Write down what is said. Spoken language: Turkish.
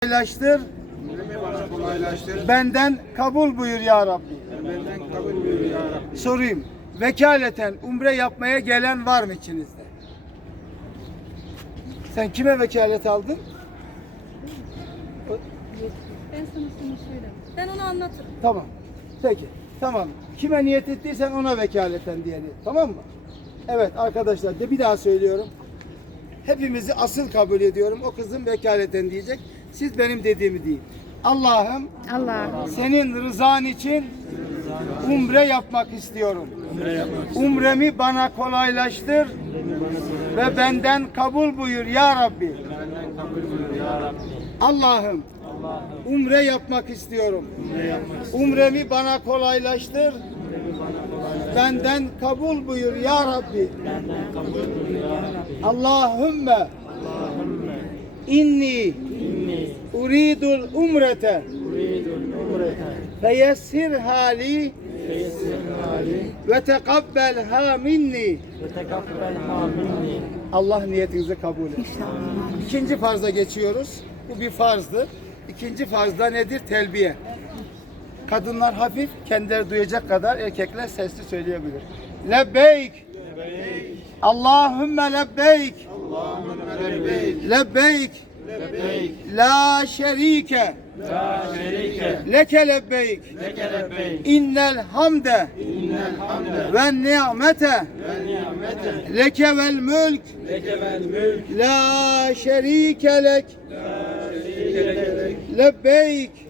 kolaylaştır. Benden kabul buyur ya Rabbi. Benden kabul buyur ya Rabbi. Sorayım. Vekaleten umre yapmaya gelen var mı içinizde? Sen kime vekalet aldın? Ben sana şunu söyleyeyim. Ben onu anlatırım. Tamam. Peki. Tamam. Kime niyet ettiysen ona vekaleten diye. niyet. Tamam mı? Evet arkadaşlar de bir daha söylüyorum. Hepimizi asıl kabul ediyorum. O kızın vekaleten diyecek. Siz benim dediğimi deyin. Allah'ım Allah. senin rızan için umre yapmak istiyorum. Umremi bana kolaylaştır ve benden kabul buyur ya Rabbi. Allah'ım umre yapmak istiyorum. Umremi bana kolaylaştır. Benden kabul buyur ya Rabbi. Allahümme inni uridul umrete feyessir hali ve tekabbelha minni Allah niyetinizi kabul etsin. İkinci farza geçiyoruz. Bu bir farzdır. İkinci farzda nedir? Telbiye. Kadınlar hafif, kendileri duyacak kadar, erkekler sesli söyleyebilir. Lebbeyk. Allahümme lebbeyk. Lebbeyk. La şerike. Leke lebbeyk. İnnel hamde. Ve ni'mete. Leke vel mülk. La şerike lek. Lebbeyk.